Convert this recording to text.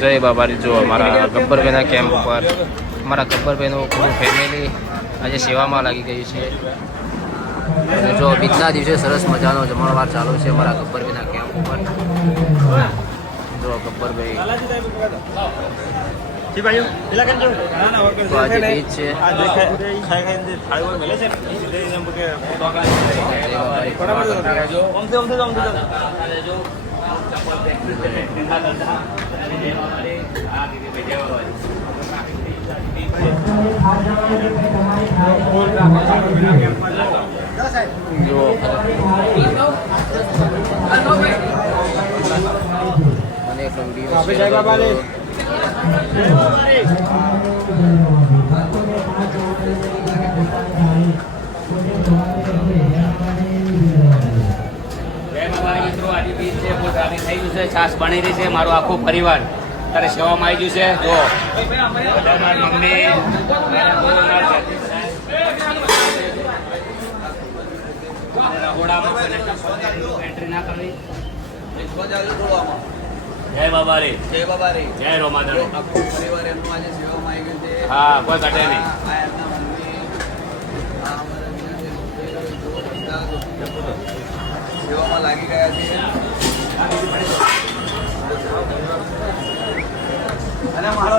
જય બાબારી. જો અમારા ગબ્બરભાઈના કેમ્પ ઉપર અમારા ગબ્બરભાઈનું પૂરું ફેમિલી આજે સેવામાં લાગી ગયું છે. અને જો બીજના દિવસે સરસ મજાનો જમણવાર ચાલુ છે અમારા ગબ્બરભાઈના કેમ્પ ઉપર. જો ગબ્બરભાઈ તો આજે બીજ છે. છાસ બની રહી છે. મારો આખો પરિવાર તારે સેવામાં આવી ગયું છે. જો મમ્મી એન્ટ્રી ના કરવી. જય બાબા રે, જય બાબા રે, જય રોમાદળ. આખો પરિવાર એમનું આજે સેવામાં આવી ગયું છે. હા, કોઈ ઘટે નહીં. સેવામાં લાગી ગયા છે. અને મારો